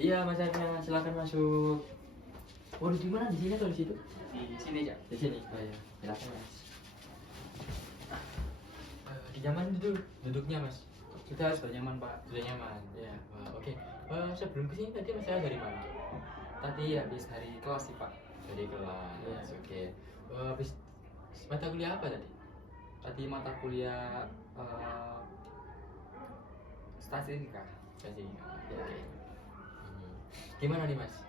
Iya, Mas Arya, silakan masuk. Waduh, di mana? Di sini atau di situ? Di sini aja. Di sini. Oh iya, silakan Mas. Nyaman duduknya Mas. Sudah nyaman Pak. Sudah nyaman. Ya. Oke. Sebelum kesini tadi Mas Arya dari mana? Tadi habis dari kelas sih Pak. Dari kelas. Iya. Oke. Habis mata kuliah apa tadi? Tadi mata kuliah statistika. Kasih. Ya. Oke. Gimana nih Mas?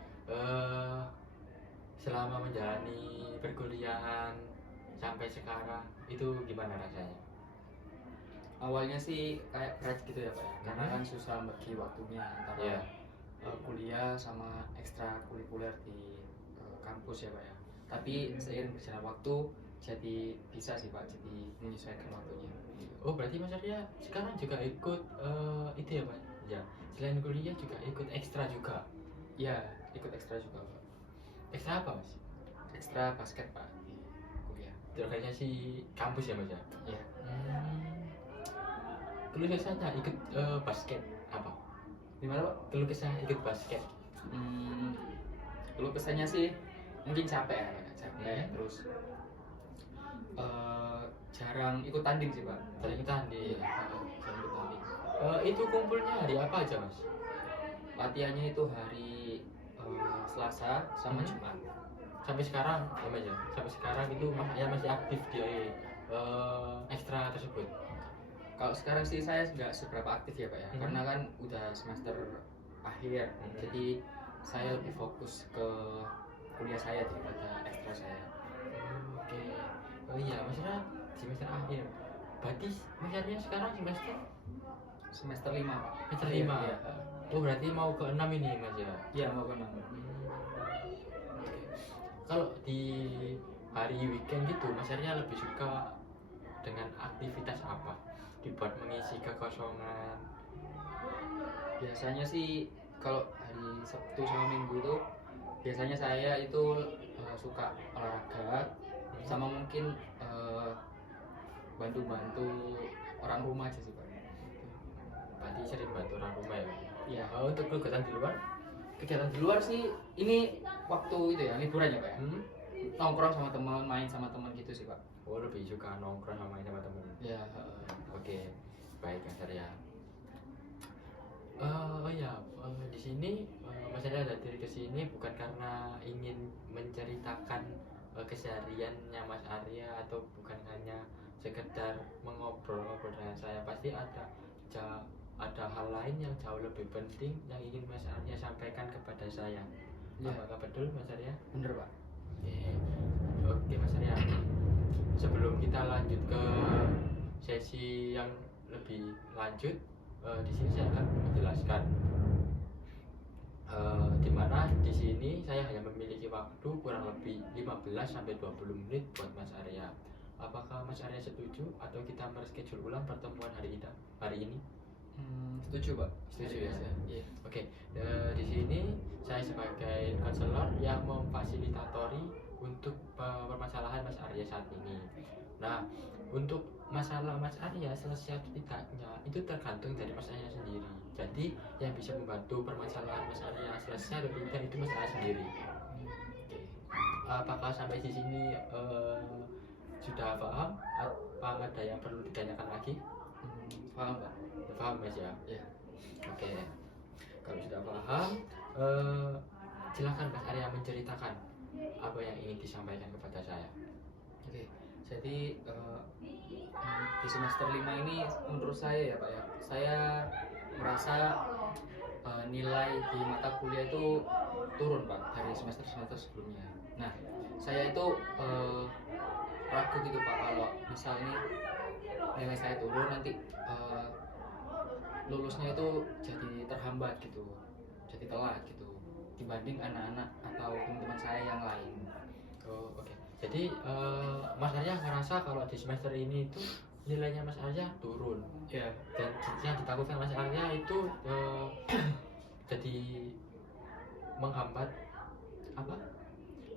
Selama menjalani perkuliahan sampai sekarang itu gimana rasanya? Awalnya sih kayak berat gitu ya Pak ya. Karena kan susah bagi waktunya antara Iya. kuliah sama ekstrakurikuler di kampus ya Pak ya. Tapi seiring berjalan waktu jadi bisa sih Pak, jadi menyesuaikan waktunya. Oh berarti Mas Arya sekarang juga ikut itu ya Pak? Ya. Selain kuliah juga ikut ekstra juga. Iya, ikut ekstra juga Pak. Ekstra apa Mas? Ekstra basket Pak di kuliah. Di organisasi kampus ya Mas ya? Iya. Keluh kesahnya ikut basket apa? Gimana Pak? Keluh kesah ikut basket. Kalau kesannya sih mungkin capek ya, capek terus jarang ikut tanding sih Pak. Jarang ikut tanding. Iya, jarang ikut tanding. Itu kumpulnya hari apa aja Mas? Latihannya itu hari Selasa sama Jumat. Sampai sekarang ya Mas ya? Sampai sekarang itu Mas ya masih aktif di ekstra tersebut. Kalau sekarang sih saya nggak seberapa aktif ya Pak ya, karena kan udah semester akhir, jadi saya lebih fokus ke kuliah saya daripada ekstra saya. Oke. Oh iya, maksudnya semester akhir. Berarti maksudnya sekarang Semester 5 Pak. semester 5. Iya. Oh berarti mau ke 6 ini Mas ya? Iya mau ke 6. Kalau di hari weekend gitu, Mas Arya lebih suka dengan aktivitas apa? Dibuat mengisi kekosongan. Biasanya sih kalau hari Sabtu sama Minggu itu biasanya saya itu suka olahraga sama mungkin bantu-bantu orang rumah aja sih Pak. Berarti sering bantu orang rumah ya? Iya. Untuk kegiatan di luar? Kegiatan di luar sih ini waktu itu ya liburan ya Pak ya. Nongkrong sama teman, main sama teman gitu sih Pak. Oh lebih suka nongkrong sama main sama temen. Ya. Oke, baik Mas Arya. Oh ya, di sini Mas Arya datang ke sini bukan karena ingin menceritakan kesehariannya Mas Arya atau bukan hanya sekedar mengobrol-ngobrol dengan saya. Pasti ada hal lain yang jauh lebih penting yang ingin Mas Arya sampaikan kepada saya. Ya. Apakah betul Mas Arya? Bener Pak. Oke Mas Arya. Sebelum kita lanjut ke sesi yang lebih lanjut, di sini saya akan menjelaskan di mana di sini saya hanya memiliki waktu kurang lebih 15 sampai 20 menit buat Mas Arya. Apakah Mas Arya setuju atau kita mereschedule ulang pertemuan hari ini? Setuju Pak. Setuju ya? Iya. Oke. Di sini saya sebagai konselor yang memfasilitatori untuk permasalahan Mas Arya saat ini. Nah, untuk masalah Mas Arya selesai atau tidaknya itu tergantung dari Mas Arya sendiri. Jadi yang bisa membantu permasalahan Mas Arya selesai atau tidak itu Mas Arya sendiri. Apakah sampai di sini sudah paham? Apa ada yang perlu ditanyakan lagi? Paham Pak. Paham Mas ya? Iya. Oke. Kalau sudah paham, silakan Mas Arya menceritakan apa yang ingin disampaikan kepada saya. Oke. Jadi di semester 5 ini menurut saya ya Pak ya, saya merasa nilai di mata kuliah itu turun Pak dari semester-semester sebelumnya. Nah, saya itu ragu gitu Pak kalau misalnya nilai saya turun nanti lulusnya itu jadi terhambat gitu, jadi telat gitu dibanding anak-anak atau teman-teman saya yang lain. Oh, oke. Jadi Mas Arya ngerasa kalau di semester ini itu nilainya Mas Arya turun. Ya. Dan yang ditakutkan Mas Arya itu jadi menghambat apa?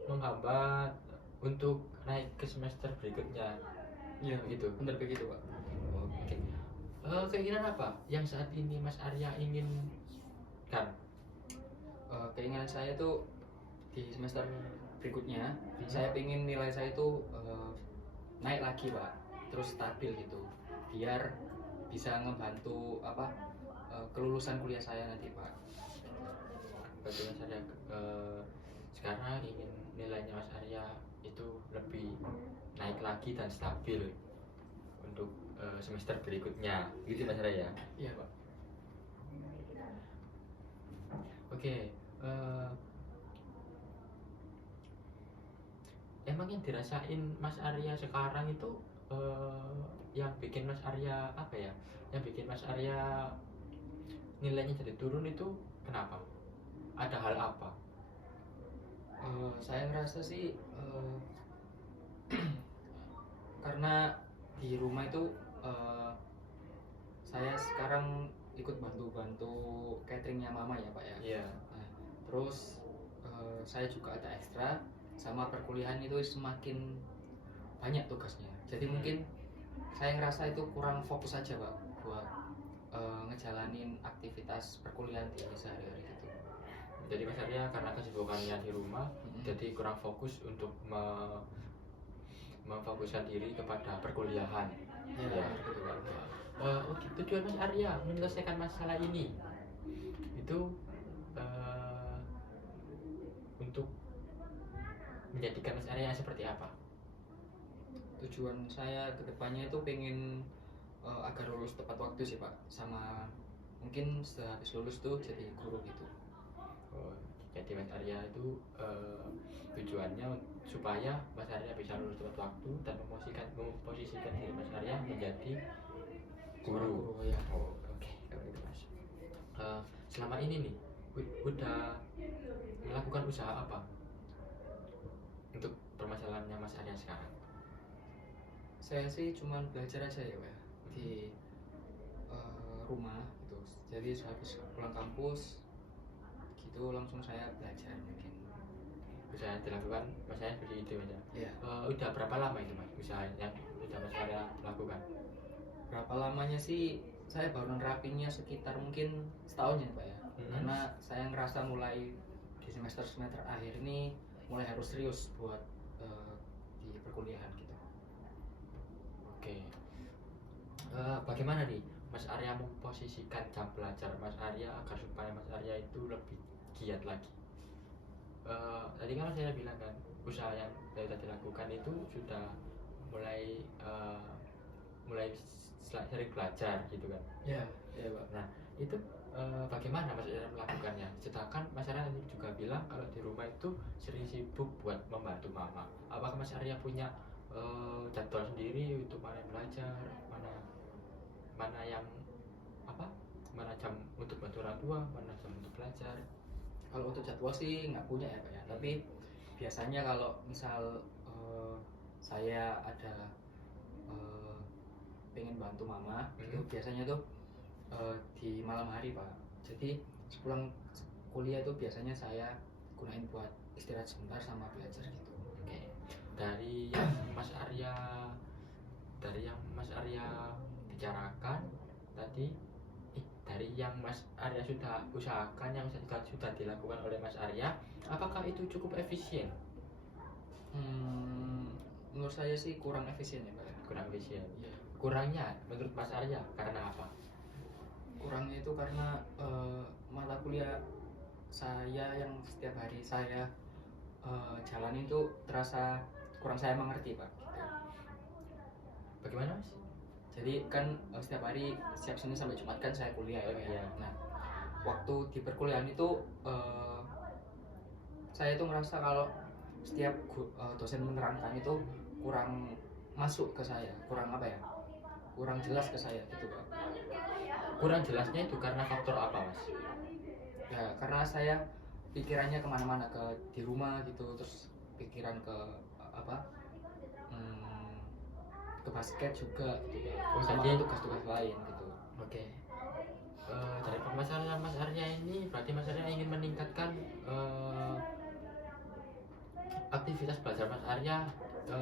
Menghambat untuk naik ke semester berikutnya. Iya, Begitu. benar begitu Pak. Oke. Keinginan apa yang saat ini Mas Arya inginkan? keinginan saya itu di semester berikutnya saya pengen nilai saya itu naik lagi Pak, terus stabil gitu, biar bisa ngebantu kelulusan kuliah saya nanti Pak. Berarti Mas Arya sekarang ingin nilainya Mas Arya itu lebih naik lagi dan stabil untuk semester berikutnya, gitu Mas Arya? Iya Pak. Oke, emang yang dirasain Mas Arya sekarang itu yang bikin Mas Arya apa ya? Yang bikin Mas Arya nilainya jadi turun itu kenapa? Ada hal apa? Saya ngerasa sih karena di rumah itu saya sekarang ikut bantu-bantu cateringnya mama ya Pak ya. Iya. Nah, terus saya juga ada ekstra, sama perkuliahan itu semakin banyak tugasnya. Jadi mungkin saya ngerasa itu kurang fokus aja Pak buat ngejalanin aktivitas perkuliahan di sehari-hari gitu. Jadi Mas Arya karena kesibukannya di rumah, jadi kurang fokus untuk memfokuskan diri kepada perkuliahan. Ya, betul. Oke, tujuan Mas Arya menyelesaikan masalah ini itu untuk menjadikan Mas Arya seperti apa? Tujuan saya kedepannya itu pengen agar lulus tepat waktu sih Pak, sama mungkin sehabis lulus tuh jadi guru gitu. Jadi Mas Arya itu tujuannya supaya Mas Arya bisa lulus tepat waktu dan memposisikan diri Mas Arya menjadi guru. Ya. Oke, kalau gitu Mas. Selama ini nih udah melakukan usaha apa untuk permasalahannya Mas Arya sekarang? Saya sih cuma belajar aja ya Pak ya, di rumah gitu. Jadi habis pulang kampus gitu langsung saya belajar mungkin. Usaha yang dilakukan Mas Arya seperti itu Mas ya? Iya. Udah berapa lama itu Mas usaha yang udah Mas Arya lakukan? Berapa lamanya sih, saya baru nerapinnya sekitar mungkin setahun ya Pak ya. Karena saya ngerasa mulai di semester akhir ini mulai harus serius buat di perkuliahan gitu. Oke. Bagaimana nih Mas Arya memposisikan jam belajar Mas Arya agar supaya Mas Arya itu lebih giat lagi? Tadi kan Mas Arya bilang kan usaha yang tadi dilakukan itu sudah mulai sering belajar gitu kan? Ya Pak. Nah itu bagaimana Mas Arya melakukannya? Sedangkan Mas Arya tadi juga bilang kalau di rumah itu sering sibuk buat membantu mama. Apakah Mas Arya punya jadwal sendiri untuk mana yang belajar, mana yang mana jam untuk bantu orang tua, mana jam untuk belajar? Kalau untuk jadwal sih nggak punya ya Pak ya. Tapi biasanya kalau misal saya ada pengen bantu mama, itu biasanya tuh di malam hari Pak. Jadi sepulang kuliah itu biasanya saya gunain buat istirahat sebentar sama belajar gitu. Oke. Dari yang Mas Arya bicarakan tadi, dari yang Mas Arya sudah usahakan, yang sudah dilakukan oleh Mas Arya, apakah itu cukup efisien? Menurut saya sih kurang efisien ya Pak. Kurang efisien. Ya. Kurangnya menurut Mas Arya karena apa? Kurangnya itu karena mata kuliah saya yang setiap hari saya jalani itu terasa kurang saya mengerti Pak. Bagaimana Mas? Jadi kan setiap hari, setiap Senin sampai Jumat kan saya kuliah ya. Iya. Nah, waktu di perkuliahan itu saya itu ngerasa kalau setiap dosen menerangkan itu kurang masuk ke saya, kurang jelas ke saya gitu Pak. Kurang jelasnya itu karena faktor apa Mas? Ya karena saya pikirannya kemana-mana, di rumah gitu, terus pikiran ke ke basket juga gitu, sama tugas-tugas lain gitu. Oke. Dari permasalahan Mas Arya ini berarti Mas Arya ingin meningkatkan aktivitas belajar Mas Arya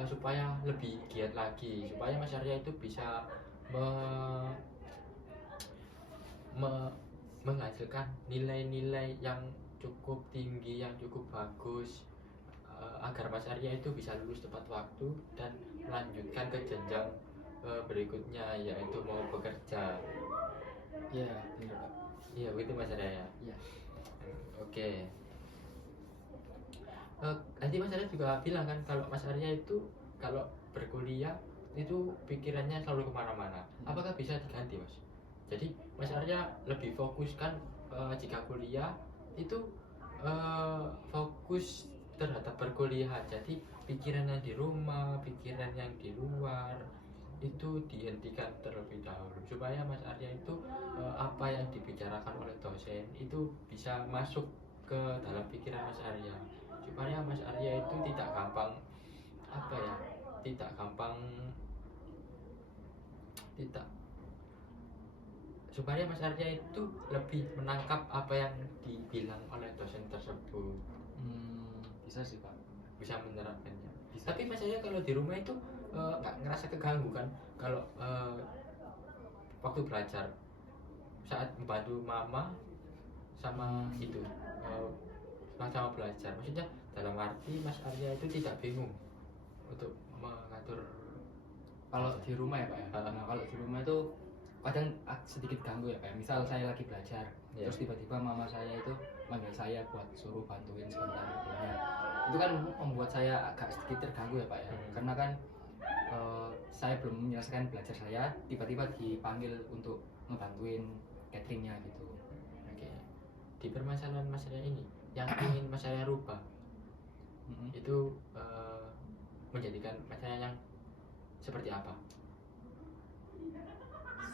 supaya lebih giat lagi, supaya Mas Arya itu bisa menghasilkan nilai-nilai yang cukup tinggi, yang cukup bagus, agar Mas Arya itu bisa lulus tepat waktu dan melanjutkan ke jenjang berikutnya, yaitu mau bekerja. Iya, benar Pak. Iya begitu Mas Arya ya. Iya. Oke. Tadi Mas Arya juga bilang kan kalau Mas Arya itu kalau berkuliah itu pikirannya selalu kemana-mana. Apakah bisa diganti Mas? Jadi Mas Arya lebih fokus kan jika kuliah itu fokus terhadap perkuliahan. Jadi pikiran yang di rumah, pikiran yang di luar itu dihentikan terlebih dahulu supaya Mas Arya itu apa yang dibicarakan oleh dosen itu bisa masuk ke dalam pikiran Mas Arya, supaya Mas Arya itu tidak gampang apa ya, tidak gampang tidak supaya Mas Arya itu lebih menangkap apa yang dibilang oleh dosen tersebut, Bisa sih Pak. bisa menerapkannya. Bisa. Tapi Mas Arya kalau di rumah itu nggak ngerasa keganggu kan kalau waktu belajar saat membantu mama sama itu sama belajar, maksudnya dalam arti Mas Arya itu tidak bingung untuk mengatur Kalau di rumah ya Pak ya. Nah, kalau di rumah itu kadang sedikit ganggu ya Pak. Misal saya lagi belajar, Ya. terus tiba-tiba mama saya itu manggil saya buat suruh bantuin sebentar gitu. Nah, itu kan membuat saya agak sedikit terganggu ya Pak ya. Karena kan saya belum menyelesaikan belajar saya, tiba-tiba dipanggil untuk ngebantuin cateringnya gitu. Oke. Di permasalahan Mas Arya ini yang ingin Mas Arya rubah itu menjadikan Mas Arya yang seperti apa?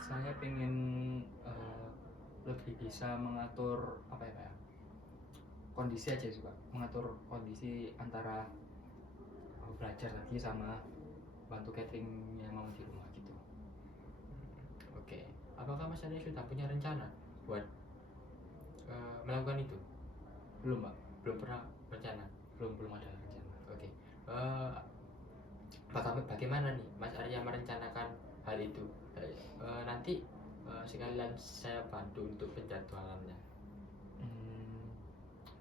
Saya pengen lebih bisa mengatur apa ya Pak ya, kondisi aja sih Pak, mengatur kondisi antara belajar lagi sama bantu catering yang mau di rumah gitu. Oke. Apakah Mas Arya sudah punya rencana buat melakukan itu? Belum Pak, Belum pernah rencana. belum ada rencana. Oke. Bagaimana nih Mas Arya merencanakan hal itu? Nanti sekalian saya bantu untuk penjadwalannya.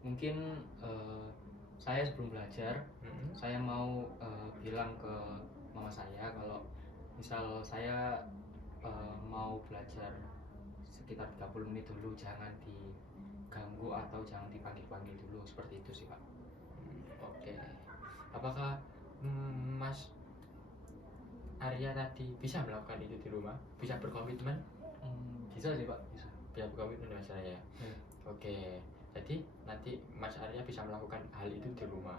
Mungkin saya sebelum belajar saya mau bilang ke mama saya kalau misal saya mau belajar sekitar 30 menit dulu, jangan diganggu atau jangan dipanggil-panggil dulu, seperti itu sih Pak. Oke. Apakah Mas Arya tadi bisa melakukan itu di rumah? Bisa berkomitmen? Bisa sih Pak, bisa. Bisa berkomitmen Mas Arya. Ya. Oke. Jadi nanti Mas Arya bisa melakukan hal itu di rumah.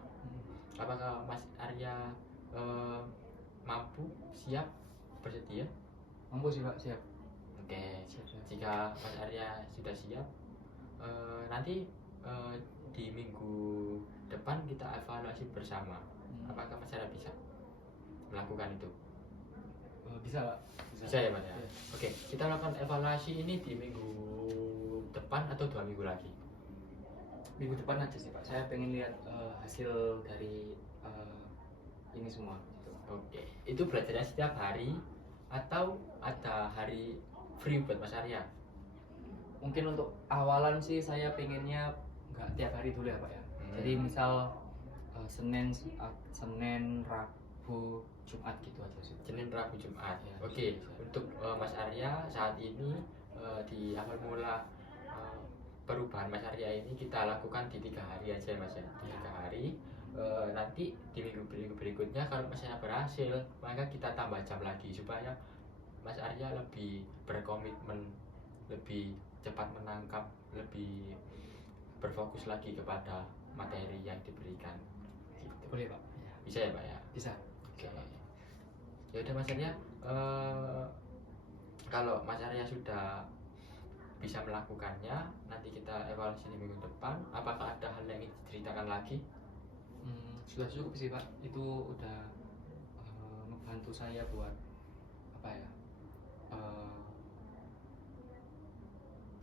Apakah Mas Arya mampu, siap, bersedia? Mampu sih Pak, siap. Oke. Siap. Jika Mas Arya sudah siap, nanti di minggu depan kita evaluasi bersama. Apakah Mas Arya bisa melakukan itu? Bisa Pak. Bisa ya Mas ya? Iya. Oke, kita lakukan evaluasi ini di minggu depan atau 2 minggu lagi? Minggu depan aja sih Pak, saya pengen lihat hasil dari ini semua gitu. Oke, itu belajarnya setiap hari atau ada hari free buat Mas Arya? Mungkin untuk awalan sih saya pengennya nggak tiap hari dulu ya Pak ya. Jadi misal Senin, Rabu, Jumat gitu aja sih. Senin, Rabu, Jumat. Ya, Oke, bisa. untuk Mas Arya saat ini di awal mula perubahan Mas Arya ini kita lakukan di 3 hari aja Mas ya. 3 hari. Nanti di minggu berikutnya kalau Mas Arya berhasil, maka kita tambah jam lagi supaya Mas Arya lebih berkomitmen, lebih cepat menangkap, lebih berfokus lagi kepada materi yang diberikan. Gitu. Boleh Pak? Ya. Bisa ya Pak ya? Bisa. Oke. Ya udah Mas Arya, kalau Mas Arya sudah bisa melakukannya, nanti kita evaluasi di minggu depan. Apakah ada hal yang ingin diceritakan lagi? Sudah cukup sih Pak, itu udah membantu saya buat apa ya,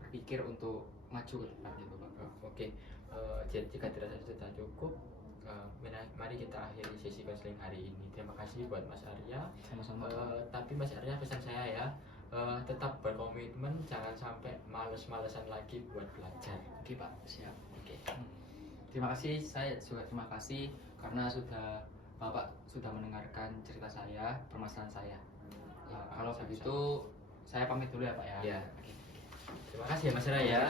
berpikir untuk maju ke depan gitu Pak. Oke, jadi jika dirasa sudah cukup, mari kita akhiri sesi konseling hari ini. Terima kasih buat Mas Arya. Sama-sama Pak. Tapi Mas Arya, pesan saya ya, tetap berkomitmen, jangan sampai males-malesan lagi buat belajar. Oke Pak, siap. Oke. terima kasih, saya juga terima kasih karena Bapak sudah mendengarkan cerita saya, permasalahan saya. Kalau begitu saya pamit dulu ya Pak ya. Ya. Terima kasih ya Mas Raya.